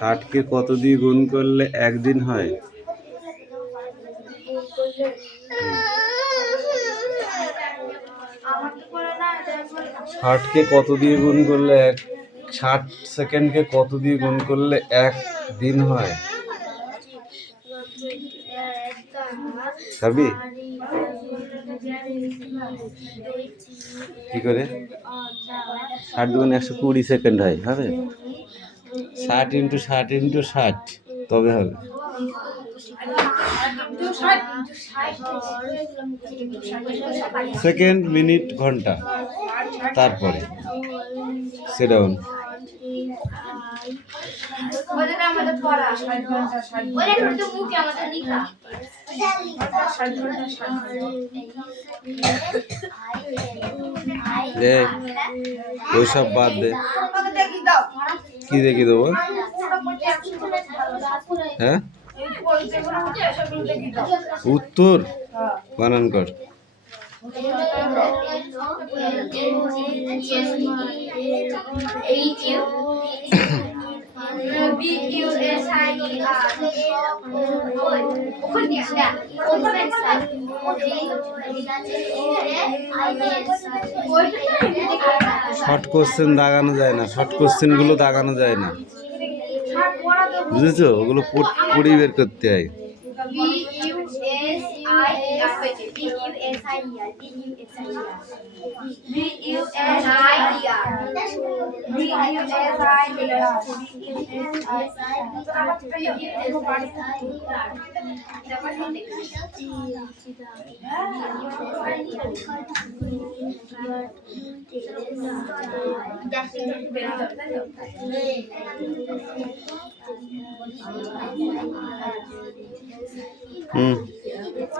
ষাটকে কত দিয়ে গুণ করলে একদিন হয়? ষাটকে কত দিয়ে গুণ করলে 60 সেকেন্ডকে কত দিয়ে গুণ করলে এক দিন হয়? পারবি কি করে? 60 দুগুণে 120 সেকেন্ড হয়, হবে? 60 ইন্টু 60 ইন্টু 60 তবে হবে। সেকেন্ড, মিনিট, ঘন্টা, তারপরে সেডাউন। ওইসব বাদ দে, কি দেখি দেবো? হ্যাঁ, উত্তর বানান কর। শর্ট কোশ্চেন দাগানো যায় না, শর্ট কোশ্চেন গুলো দাগানো যায় না, বুঝেছো? ওগুলো পড়ি বের করতে হয়।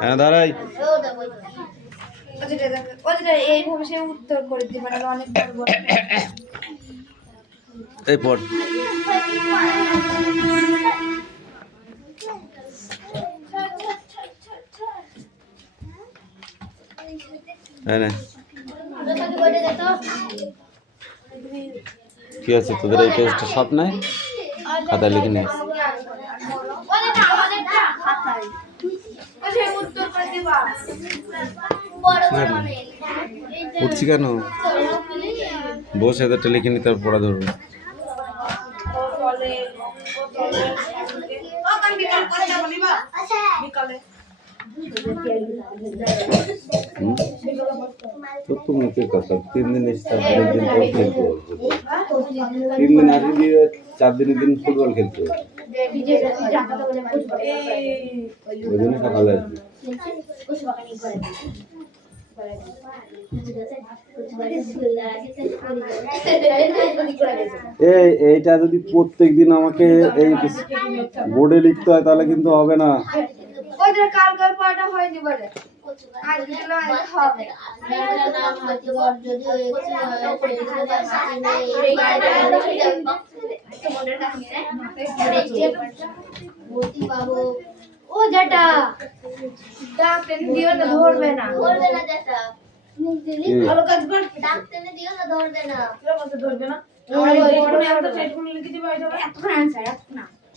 হ্যাঁ, দাঁড়াই। এইভাবে সে উত্তর করে দিবে না, অনেক বড় এই পড়। কি আছে তোদের এই পেজটা সব নাই? খাতায় লিখে নে। উঠছি কেন? বসে এদেরটা লিখে নি, তার পড়া ধরবো। তো কথা 3 দিন এসে 4 দিন পর খেলতে হবে, 3 দিন আগে দিয়ে 4 দিনের দিন ফুটবল খেলতে হবে। ওই জন্য সকালে আসবি। এইটা যদি প্রত্যেক দিন আমাকে এই বোর্ডে লিখতে হয় তাহলে কিন্তু হবে না। ও যেটা ডাক্তার দিও না, ধরবে না ভালো কাজ কর, ডাক্তার দিও না, ধরবে না, ধরবে না।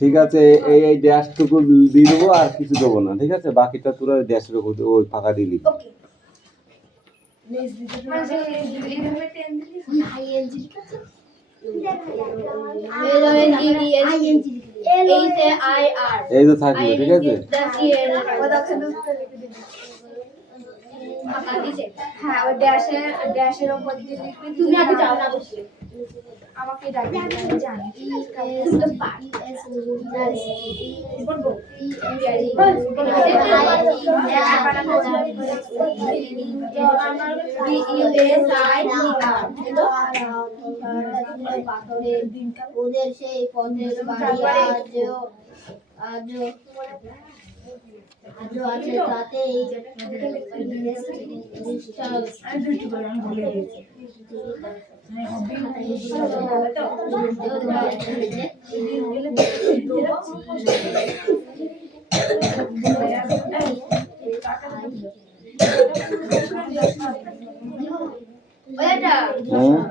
ঠিক আছে, এই ড্যাশটুকু দিয়ে দেবো, আর কিছু দেবো না, ঠিক আছে? বাকিটা তোরা ড্যাশের উপর ওই ফাঁকা দিয়ে দিবি। এই তো থাকবে, ঠিক আছে? হ্যাঁ, ওই ড্যাশের উপর দিয়ে লিখবি। তুমি আগে যাও না, বসে আমাকে ডাকবে, আমি জানি। তুমি তো পারি বলবো ওদের সেই পথের বাড়ি আজও আছে, তাতেই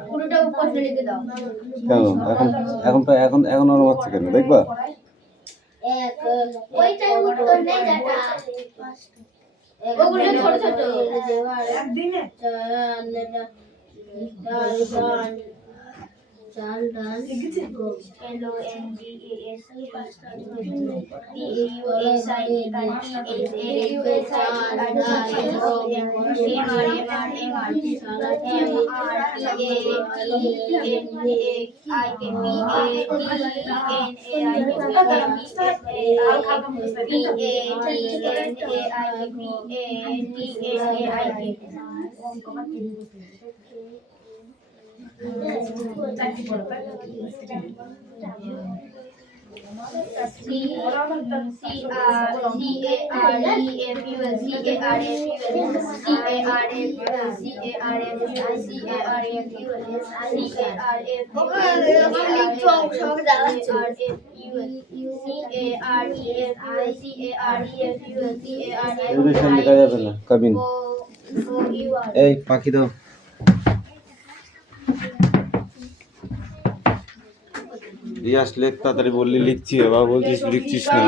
পুরোটা প্রশ্ন লিখে দাও। কেন এখন এখন তো এখন আরো হচ্ছে কেন দেখবা? ওইটাই উত্তর নেই যেটা ওগুলো ছোট ছোট একদিনে চাল ডাল লেখা যাবে না কাবিন। এই পাখি দাও। রিয়াস লেখ তাড়াতাড়ি, বললি লিখছি, আবার বলছিস লিখছিস না।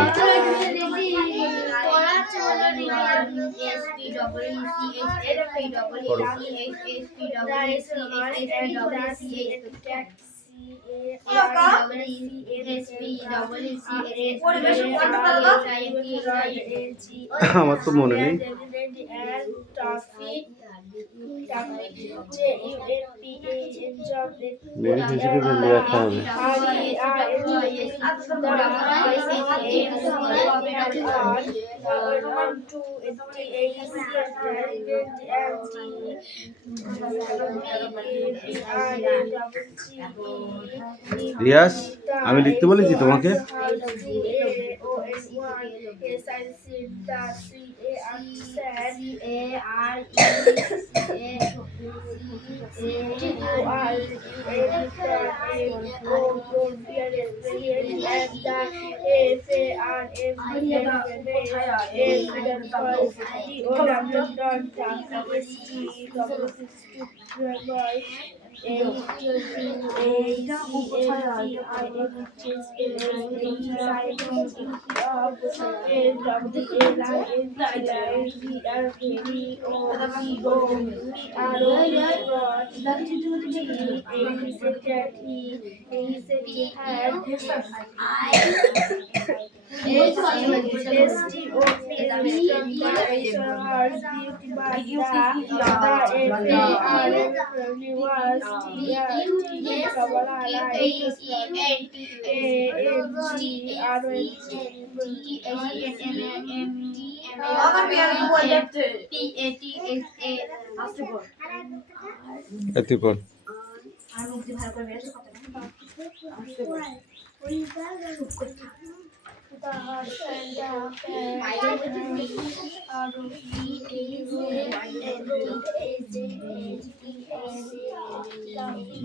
আমার তো মনে নেই। মিনিট হিসেবে বললে একটা হবে। রিয়াস, আমি লিখতে বলেছি তোমাকে?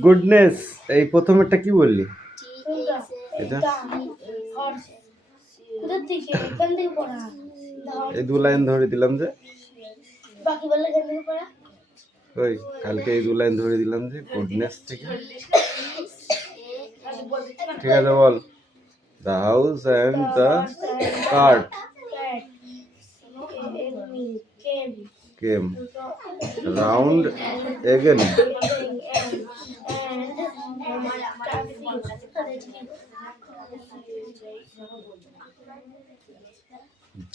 গুডনেস, এই প্রথমেরটা কি বললি? এটা এই দু লাইন ধরে দিলাম যে, ওই কালকে এই দু লাইন ধরে দিলাম যে গুডনেস থেকে। ঠিক আছে বল। The house and the cart came round again.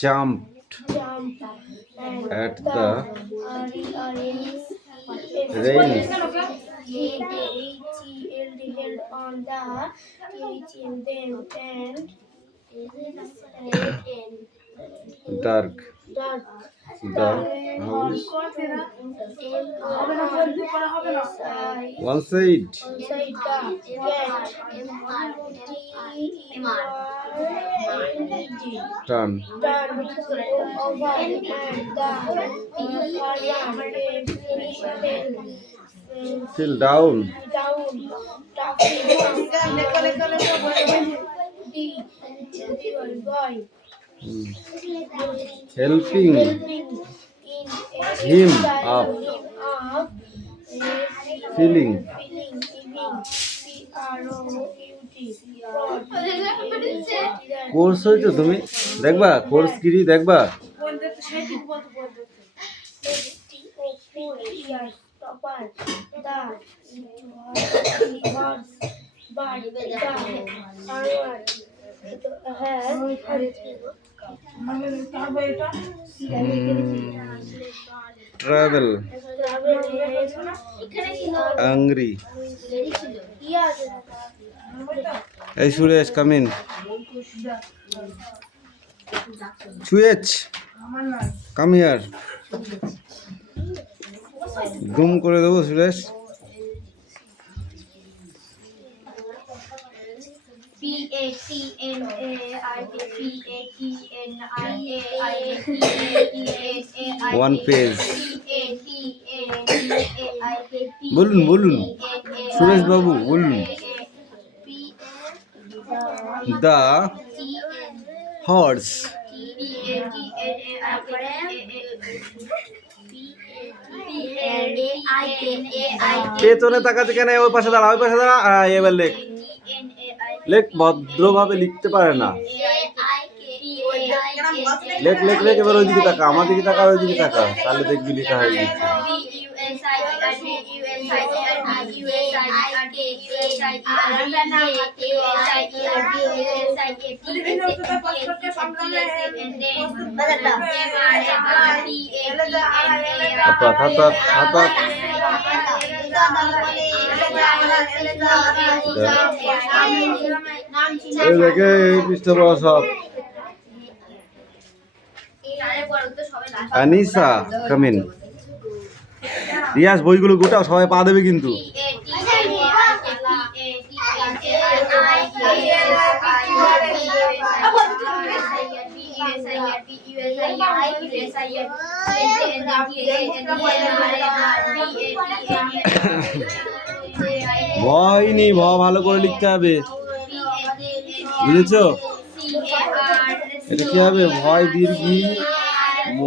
Jumped at the rails. held on the them and Dark. The house. One side. Turn. Fill down. Helping him up. Feeling. Course হইতো তুমি দেখবা course কিরি দেখবা travel angry এই Suresh coming সুয়েজ come here গুম করে দেবো সুরেশ ওয়ান পেজ বলুন বলুন সুরেশ বাবু বলুন দা হর্স পেছনে তাকাতে কেন ওই পাশে দাঁড়া ওই পাশে দাঁড়া এবার লেখ লেখ ভদ্রভাবে লিখতে পারে না লেখ লেখ লেখ এবার ওইদিকে তাকা আমার দিকে তাকা ওইদিকে তাকা তাহলে দেখবি লেখা হয়ে গেছে সব আনিসা কামিন রিয়াজ বইগুলো গোটাও সবাই পা দেবে কিন্তু ভয় নেই ভালো করে লিখতে হবে বুঝেছো এটা কি হবে ভয় দীর্ঘি ম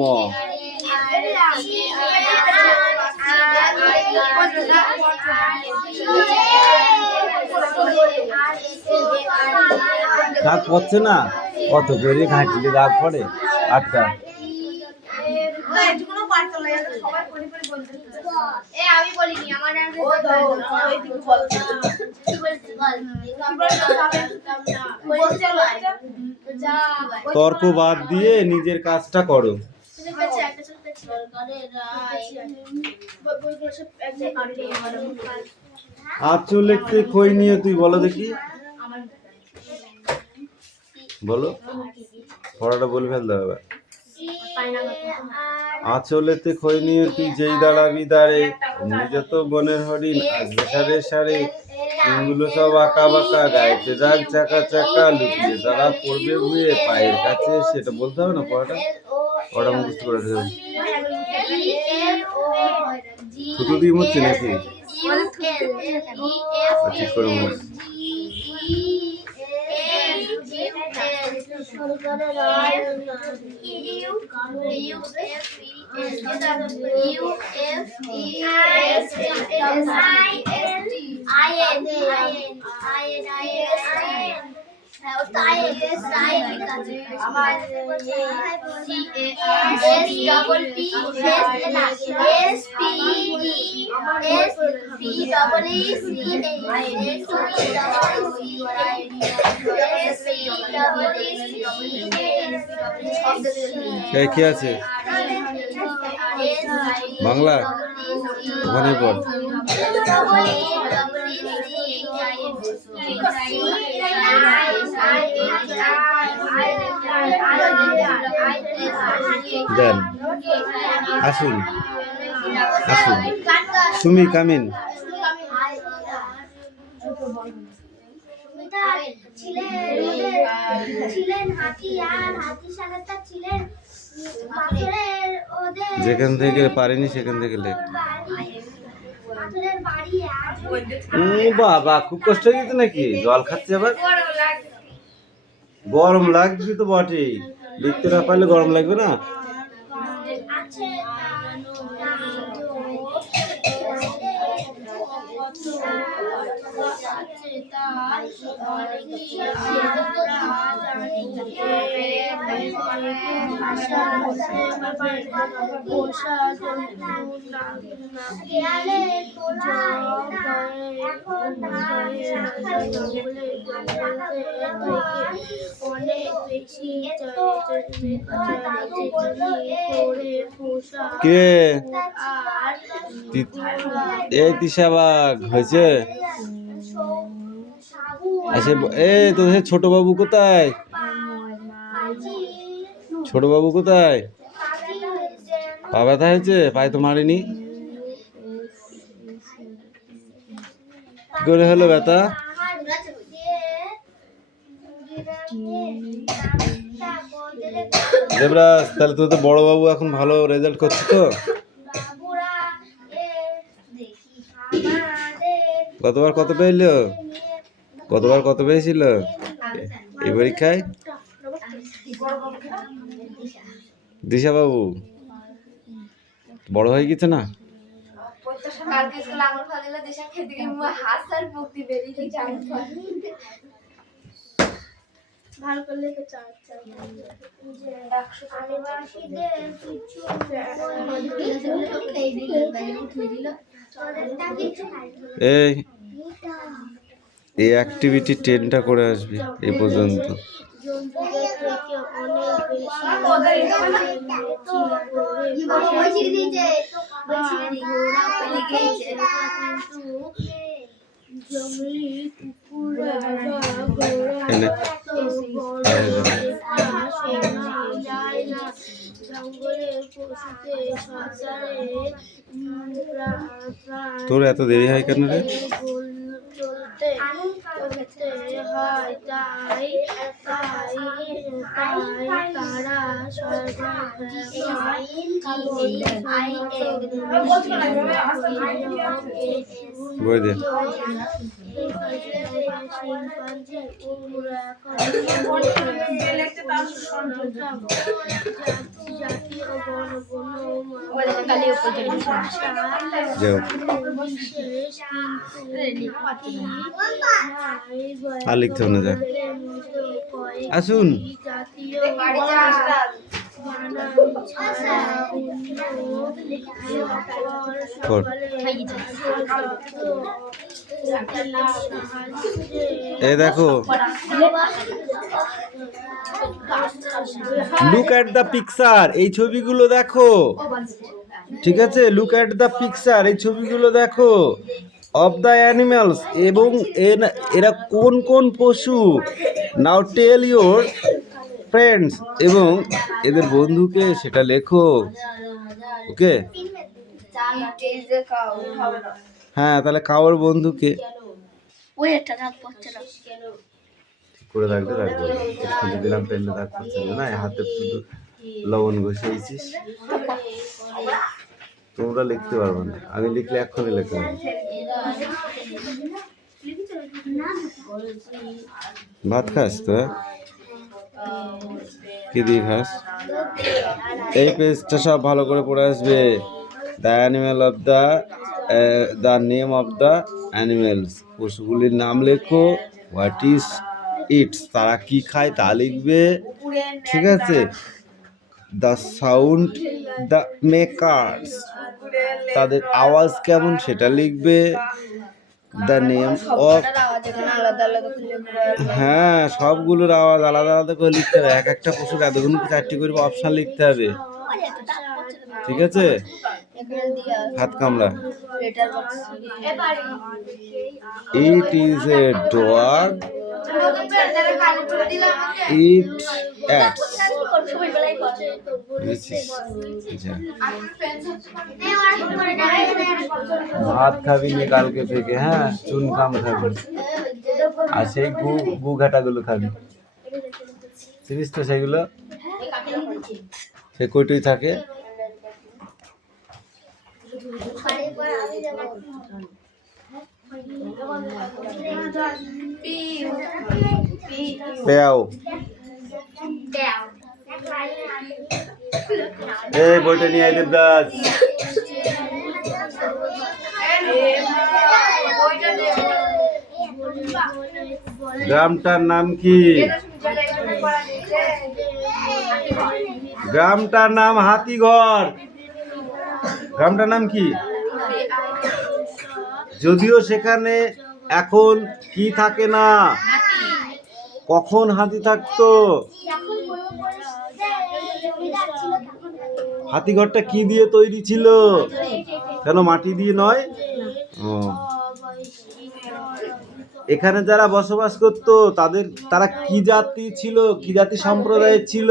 রাগ পড়ছে না কত করে ঘাঁটলে রাগ পড়ে আটটা তর্ক বাদ দিয়ে নিজের কাজটা করো আচ্ছা লিখতে কই নিয়ে তুই বলো দেখি বলো পড়াটা বলে ফেলতে হবে আঁচলেতে খই নিয়ে তুই যেই দাঁড়াবি দাঁড়ে নিজে তো বনের হরিণ আসবে সারে সারে চুলগুলো সব আঁকা বাঁকা গায়েতে রাগ চাকা চাকা লুকিয়ে তারা পড়বে ভুয়ে পায়ের কাছে সেটা বলতে হবে না পড়াটা মুখস্থ করে দেবে থুতু দিয়ে মরছে নাকি ঠিক করে মুখস্থ কি আছে বাংলা ওখানে পড় দেন আসুন আসুন সুমি কামিন যেখান থেকে পারিনি সেখান থেকে লেখ বাবা খুব কষ্ট হয়ে গেছে নাকি জল খাচ্ছে আবার গরম লাগবে তো বটেই লিখতে না পারলে গরম লাগবে না আছে তা অনেকই আমরা জানি ভাষা বলতে হবে পোষা জন্তু জঙ্গলে অনেক বেশি করে পোষা কে আর এই তিশাবাগ হয়েছে? আচ্ছা তোদের ছোট বাবু কোথায়? ছোট বাবু কোথায়? পা ব্যথা হয়েছে? পায়ে তো মারিনি, কি করে হলো ব্যথা? দেবরাজ, তাহলে তোদের বড় বাবু এখন ভালো রেজাল্ট করছে তো? গতবার কত পেয়েছিল? গতবার কত পেয়েছিল এই পরীক্ষায়? দিশা বাবু বড় হয়ে গেছে না? ভালো করলে তো এই অ্যাক্টিভিটি 10টা করে আসবি এই পর্যন্ত। জঙ্গলি কুকুর জঙ্গলের পশুতে তোর এত দেরি হয় কেন রে? চলতে হয় তাই তারা বই দে। যাও আর লিখতে হবে না, যা আসুন। কর। এই দেখো, লুক অ্যাট দ্য পিকচার, এই ছবিগুলো দেখো, ঠিক আছে? লুক অ্যাট দ্য পিকচার, এই ছবিগুলো দেখো অফ দ্য অ্যানিমালস, এবং এরা কোন কোন পশু। নাও টেল ইউর ফ্রেন্ডস, এবং এদের বন্ধুকে সেটা লেখো। ওকে, হ্যাঁ, তাহলে কাউর বন্ধুকে করে রাখবে, রাখবো খুলে দিলাম, পেনটা দাগ করছে না, হাতে শুধু লবণ ঘষেছিস। তোমরা লিখতে পারবে না, আমি লিখলে এক্ষুনি লিখতে পারবো। ভাত খাস তো? কি দিয়ে খাস? এই পেজটা সব ভালো করে পড়ে আসবে। The animal of the name of the animals, পশুগুলির নাম লেখো। হোয়াট ইজ ইটস, তারা কি খায় তা লিখবে, ঠিক আছে? দ্য সাউন্ড দ্য মেকার্স, তাদের আওয়াজ কেমন সেটা লিখবে। দ্য নেম অফ, হ্যাঁ, সবগুলোর আওয়াজ আলাদা আলাদা করে লিখতে হবে। এক একটা পশুর এতগুলো 4টি করে অপশন লিখতে হবে, ঠিক আছে? হাত কামড়া। ইট ইজ এ ডগ, ইট অ্যাটস। ভাত খাবি নি কালকে থেকে, হ্যাঁ, চুন খাম খাবি, আর সেই গু ঘাটাগুলো খাবি, চিনিস তো সেগুলো? সে কইটুই থাকে। পেয়াও, এই বইটা নিয়ে আয় দেবদাস। গ্রামটার নাম কি? গ্রামটার নাম হাতিঘর। গ্রামটার নাম কি? যদিও সেখানে এখন কি থাকে না, কখন হাতি থাকতো? হাতিঘরটা কি দিয়ে তৈরি ছিল? কেন মাটি দিয়ে নয়? ও, এখানে যারা বসবাস করতো তারা কি জাতি ছিল, কি জাতি সম্প্রদায়ের ছিল?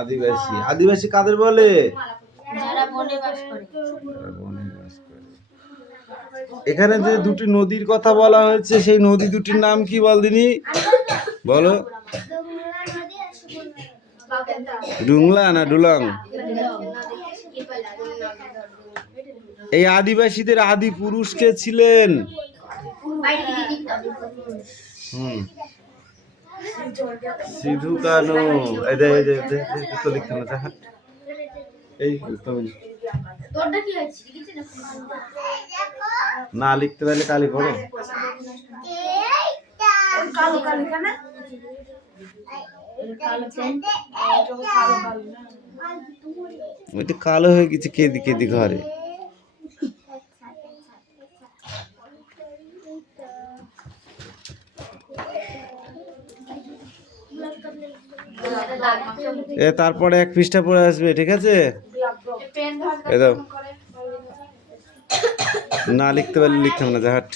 আদিবাসী। আদিবাসী কাদের বলে? যারা বনে বাস করে। বনে বাস করে। এখানে যে দুটি নদীর কথা বলা হয়েছে সেই নদী দুটির নাম কি বল দিনি? বলো। ডুংলা না ডুলং? এই আদিবাসীদের আদি পুরুষ কে ছিলেন? সিধু কানু। তো লিখতে না, এই না লিখতে পারলে কালি পড়ো। ওইটা কালো হয়ে গেছে কেদি কেদি ঘরে। তারপরে এক পৃষ্ঠা পড়ে আসবে, ঠিক আছে? না লিখতে পারলে লিখতাম না, জাহাট।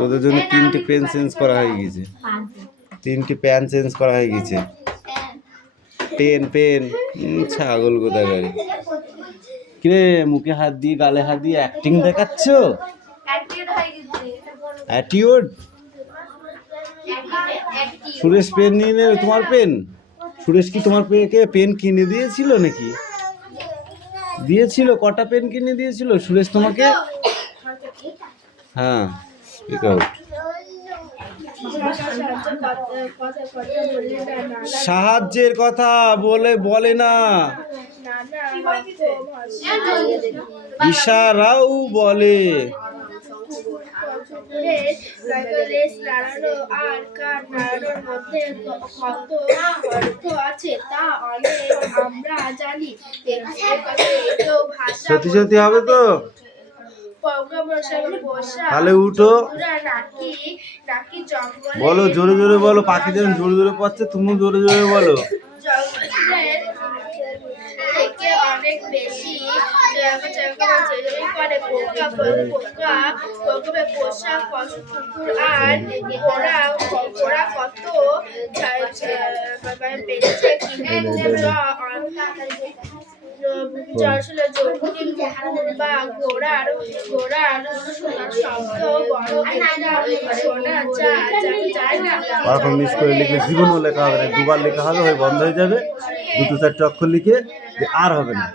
তোদের জন্য 3টে পেন চেঞ্জ করা হয়ে গেছে, 3টে পেন চেঞ্জ করা হয়ে গেছে। পেন ছাগল গোদাগাড়ি। কিরে মুখে হাত দিয়ে গালে হাত দিয়ে অ্যাক্টিং দেখাচ্ছ? অ্যাটিটিউড। সুরেশ পেন নিয়ে নেবে? তোমার পেন? সুরেশ কি তোমার পেন কিনে দিয়েছিল নাকি? দিয়েছিল? কটা পেন কিনে দিয়েছিল সুরেশ তোমাকে? হ্যাঁ, ঠিক আছে। সাহায্যের কথা বলে না, ইশারাও বলে। সত্যি সত্যি হবে তো? তাহলে উঠো, বলো জোরে জোরে বলো। পাখি যেন জোরে জোরে পাচ্ছে, তুমি জোরে জোরে বলো। অনেক বেশি আর ঘোড়া কত বেঁচেছে বা ঘোড়ার শব্দ শোনা যায় না। মিস করে লিখলে জীবনও লেখা হবে না, দুবার লেখা হবে, হয়ে বন্ধ হয়ে যাবে। 2-4টে অক্ষর লিখে আর হবে না।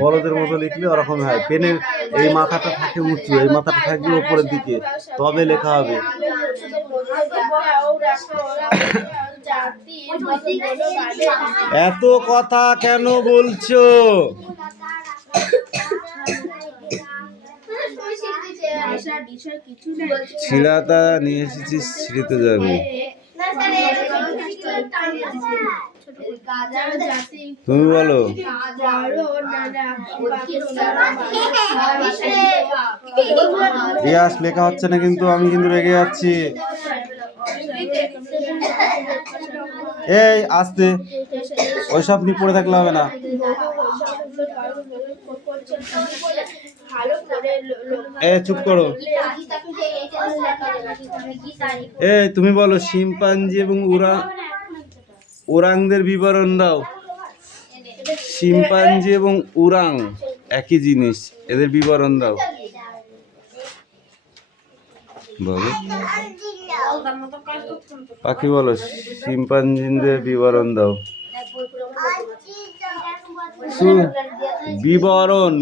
বড়দের মতো লিখলে ওরকম হয়। পেনের এই মাথাটা থাকে উঁচু, এই মাথাটা থাকবে উপরের দিকে, তবে লেখা হবে। এত কথা কেন বলছো? ছিলাতা নিয়ে এসেছিস, ছিঁড়তে যাবে। তুমি বলো। ইয়াস লেখা হচ্ছে না কিন্তু, আমি কিন্তু রেগে যাচ্ছি। এই আস্তে, ওইসব নিয়ে পড়ে থাকলে হবে না। চুপ করো। তুমি বলো শিম্পাঞ্জি এবং ওরাংদের বিবরণ দাও। শিম্পাঞ্জি এবং ওরাং একই জিনিস, এদের বিবরণ দাও। বলো পাখি, বলো শিম্পাঞ্জিদের বিবরণ দাও। বিবরণ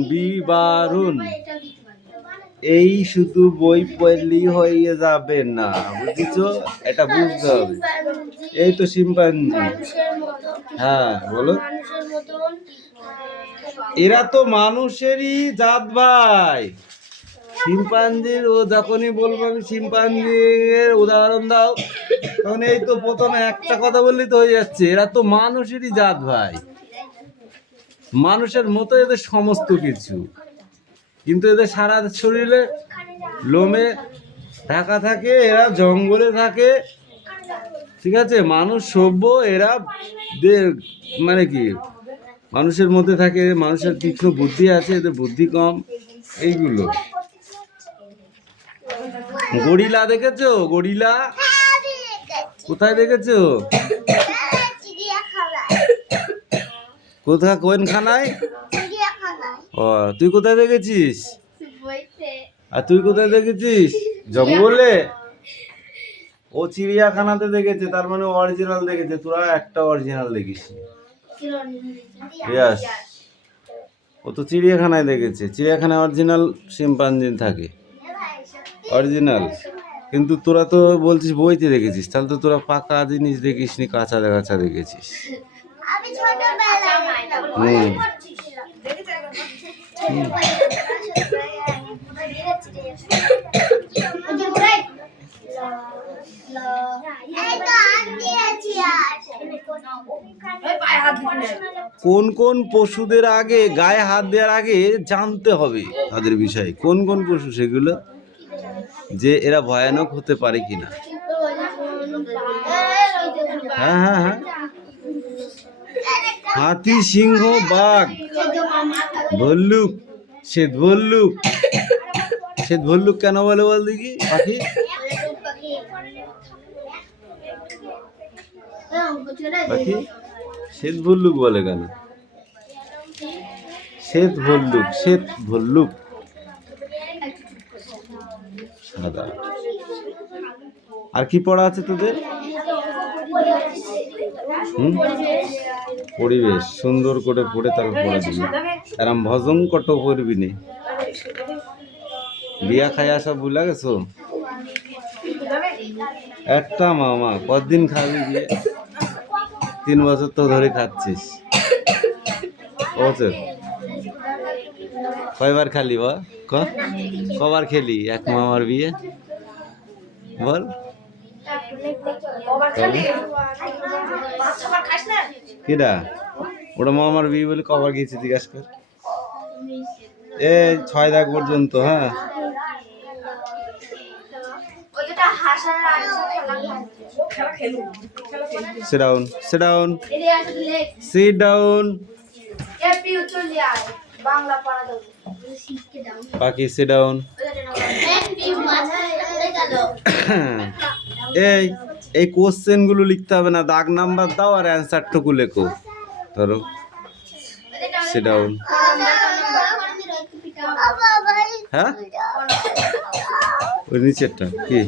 এই শুধু বই পড়লেই হয়ে যাবে না, বুঝেছো? এটা বুঝতে হবে। এই তো শিম্পাঞ্জি। হ্যাঁ বলো। এরা তো মানুষেরই জাত ভাই। শিম্পাঞ্জির ও যখনই বলবো আমি শিম্পাঞ্জির উদাহরণ দাও, তখন এই তো প্রথমে একটা কথা বললেই তো হয়ে যাচ্ছে। এরা তো মানুষেরই জাত ভাই, মানুষের মতো এদের সমস্ত কিছু, কিন্তু এদের সারা শরীরে লোমে ঢাকা থাকে, এরা জঙ্গলে থাকে, ঠিক আছে। মানুষ সভ্য, এরা মানে কি মানুষের মধ্যে থাকে, মানুষের তীক্ষ্ণ বুদ্ধি আছে, এদের বুদ্ধি কম। এইগুলো গরিলা দেখেছো? গরিলা কোথায় দেখেছো? কোথায়, কোনখানায়? ও, তুই কোথায় দেখেছিস? আর তুই কোথায় দেখেছিস? জঙ্গলে। ও চিড়িয়াখানাতে দেখেছে, তার মানে অরিজিনাল দেখেছে, তোরা একটা অরিজিনাল দেখিস। ইয়াস, ও তো চিড়িয়াখানায় দেখেছে। চিড়িয়াখানায় অরিজিনাল শিম্পাঞ্জি থাকে, অরিজিনাল। কিন্তু তোরা তো বলছিস বইতে দেখেছিস, তাহলে তো তোরা পাকা জিনিস দেখিস নি, কাঁচা কাঁচা দেখেছিস। কোন কোন পশুদের আগে গায়ে হাত দেওয়ার আগে জানতে হবে তাদের বিষয়ে, কোন কোন পশু সেগুলো, যে এরা ভয়ানক হতে পারে কিনা। হ্যাঁ হ্যাঁ হ্যাঁ, হাতি, সিংহ, বাঘ, ভল্লুক, শ্বেত ভল্লুক। শ্বেত ভল্লুক কেন বলে বল দেখি পাখি? পাখি শ্বেত ভল্লুক বলে কেন? শ্বেত ভল্লুক, শ্বেত ভল্লুক সাদা। আর কি পড়া আছে তোদের? পরিবেশ সুন্দর করে পড়ে তারপর পড়া দিবি। এরম ভজন কত করবি নে? বিয়া খাইয়া সব ভুলা গেছো? একটা মামা, কতদিন খাবি বিয়ে? 3 বছর তো ধরে খাচ্ছিস। বছর কয়বার খালি বা কবার খেলি এক মামার বিয়ে বল? কিডা ওটা মামার বিয়ে বলে কবার গিয়েছি জিজ্ঞাসা কর। এই 6 দাগ পর্যন্ত। হ্যাঁ, sit down, sit down, sit down. বাকি sit down. এই কোশ্চেন গুলো লিখতে হবে না, দাগ নাম্বার দাও আর অ্যান্সারটুকু লেখো। ধরো sit down. হ্যাঁ, ওই নিচেরটা কি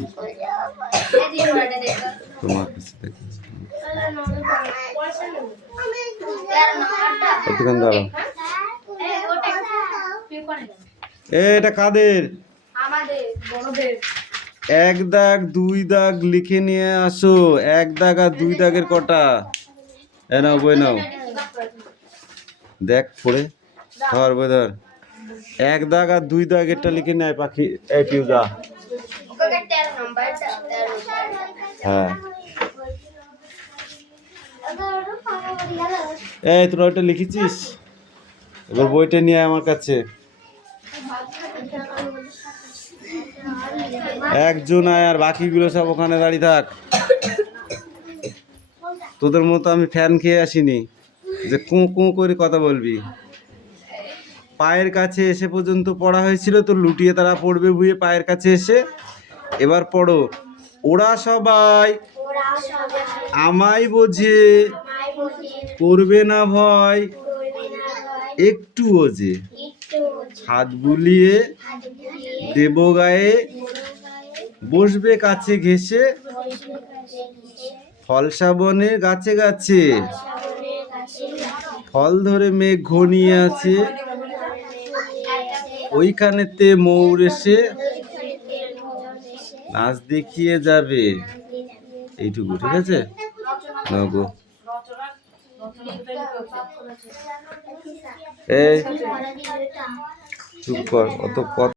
তোমার কাছে দেখেছি? কতক্ষণ দাঁড়াও। এটা কাদের? 1 দাগ 2 দাগ লিখে নিয়ে আসো। 1 দাগ আর 2 দাগের কটা? এ নাও বই নাও, দেখ পড়ে ধর, বই ধর। 1 দাগ আর 2 দাগ এটা লিখে নেয় পাখি। এই পিউ যা। হ্যাঁ, এই তোরা ওইটা লিখেছিস? এবার বইটা নিয়ে আমার কাছে। একজন আয় আর বাকিগুলো সব ওখানে দাঁড়িয়ে থাক। তোদের মতো আমি ফ্যান খেয়ে আসিনি যে কুঁ কুঁ করে কথা বলবি। পায়ের কাছে এসে পর্যন্ত পড়া হয়েছিল, তো লুটিয়ে তারা পড়বে বুয়ে পায়ের কাছে এসে। এবার পড়ো, ওরা সবাই আমায় বোঝে, করবে না ভয় একটুও যে, হাত বুলিয়ে দেব গায়ে, বসবে কাছে ঘেঁষে, ফল শ্রাবণের গাছে গাছে, ফল ধরে মেঘ ঘনিয়ে আছে, ওইখানেতে ময়ূর এসে নাচ দেখিয়ে যাবে। এইটুকু ঠিক আছে? না গো, এই চুপ কর, অত কথা